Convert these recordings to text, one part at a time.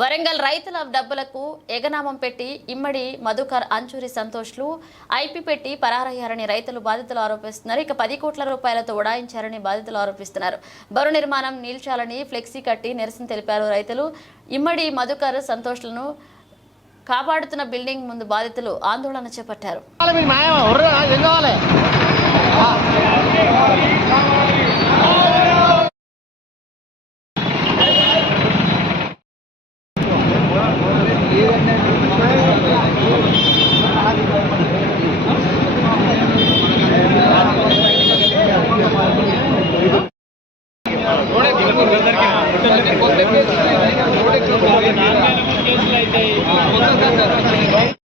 వరంగల్ రైతుల డబ్బులకు ఎగనామం పెట్టి ఇమ్మడి మధుకర్ అంచూరి సంతోష్లు. ఐపీ పెట్టి పరారయ్యారని రైతులు బాధితులు ఆరోపిస్తున్నారు. ఇక పది కోట్ల రూపాయలతో ఉడాయించారని బాధితులు ఆరోపిస్తున్నారు. బరు నిర్మాణం నిల్చాలని ఫ్లెక్సీ కట్టి నిరసన తెలిపారు రైతులు. ఇమ్మడి మధుకర్ సంతోష్లను కాపాడుతున్న బిల్డింగ్ ముందు బాధితులు ఆందోళన చేపట్టారు. కావాలి మీకు న్యాయం ఉర్రా ఏం కావాలి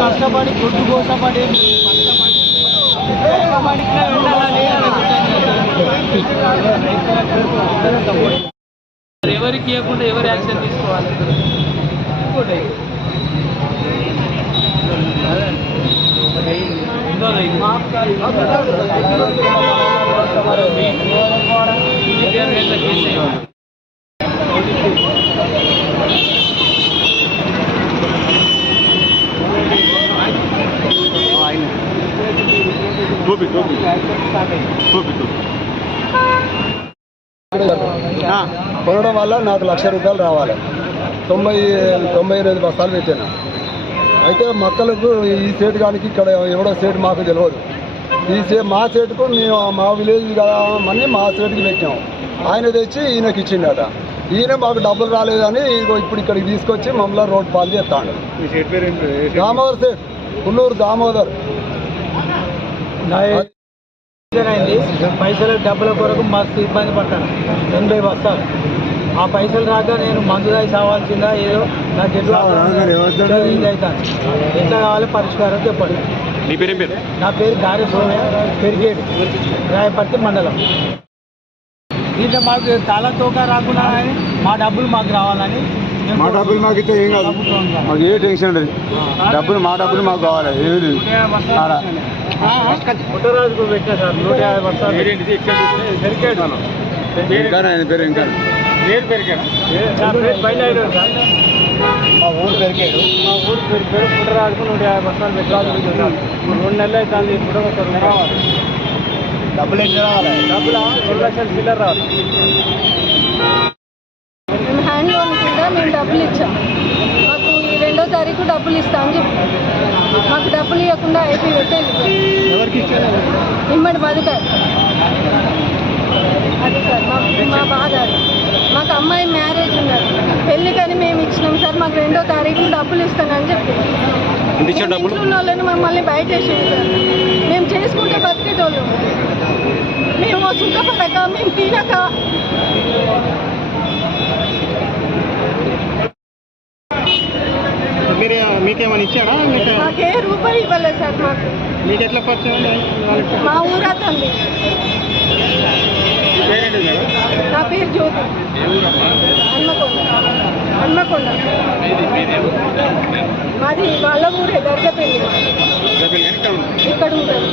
కష్టపడి గుడ్డు కోసపడి ఎవరికి ఇవ్వకుండా ఎవరు యాక్షన్ తీసుకోవాలి? ఇంకోటి. కొనడం వల్ల నాకు లక్ష రూపాయలు రావాలి. తొంభై తొంభై ఎనిమిది బస్తాలు పెట్టాను. అయితే మొక్కలకు ఈ సేటు కానికి ఇక్కడ ఎవడో సేటు మాకు తెలియదు ఈ సే మా సేటుకు మేము మా విలేజ్ కదామని మా సేటుకి పెట్టాం ఆయన తెచ్చి ఈయనకి ఇచ్చిండట. ఈయన మాకు డబ్బులు రాలేదని ఇగో ఇప్పుడు ఇక్కడికి తీసుకొచ్చి మమ్మల్ని రోడ్ పాలు చేస్తాడు. దామోదర్ సేట్. కుల్లూరు దామోదర్. అయింది. పైసలు డబ్బుల కొరకు మస్తు ఇబ్బంది పడతాను ఎనభై బస్తాలు. ఆ పైసలు రాక నేను మందు దాయి సావాల్సిందా ఏదో నాకు ఎట్లా అవుతాను. ఎట్లా కావాలి పరిష్కారం చెప్పండి. నీ పేరేం పేరు? నా పేరు గారి సోమయ్య పెరిగేడు రాయపర్తి మండలం. దీంట్లో మాకు తాళ తోక రాకుండా అని మా డబ్బులు మాకు రావాలని మా డబ్బులు మాకు ఇస్తే ఏం కాదు. మాకు ఏ టెన్షన్ ఉండదు డబ్బులు మా డబ్బులు మాకు కావాలి. లేదు ఆడ. పుట్టరాజుకు పెట్టా సార్ నూట యాభై బస్తాలు పెరిగేడు ఇంకా ఆయన పేరు ఇంకా నా పేరు బయలుదేరాడు సార్ మా ఊరు పెరిగాడు మా ఊరు పెరిగాడు పుట్టరాజుకు నూట యాభై వర్షాలు పెట్టాలి రెండు నెలలు అవుతుంది ఇప్పుడు ఒక రెండు రావాలి డబ్బులు ఎన్ని రావాలి డబ్బులు రెండు లక్షల చిల్లర రావాలి హ్యాండ్ లోన్ కూడా మేము డబ్బులు ఇచ్చాం. తారీఖు డబ్బులు ఇస్తా అని చెప్పి. మాకు డబ్బులు ఇవ్వకుండా అయిపోయి పెట్టి వెళ్ళిపోయాం ఎవరికి ఇచ్చారు? ఇమ్మడి మధుకర్ అది సార్ మా మా బాధ మాకు అమ్మాయి మ్యారేజ్ ఉన్నది. పెళ్ళికని మేము ఇచ్చినాం సార్ మాకు రెండో తారీఖు డబ్బులు ఇస్తానని చెప్పి. ఇంట్లో వాళ్ళని మమ్మల్ని బయట వేసేది సార్. మేము చేసుకుంటే బతికేటోళ్ళు. మేము సుఖపడక మేము తినక. మీరు మీకేమైనా ఇచ్చారా? మీకు మాకే రూపాయి ఇవ్వలేదు సార్ మాకు. మీకు ఎట్లా పరిచయం మా ఊరా తండ్రి నా పేరు జ్యోతి. హన్మకొండ. హన్మకొండ. మాది వాళ్ళ ఊరే గర్గపల్లి ఇక్కడ ఉంటుంది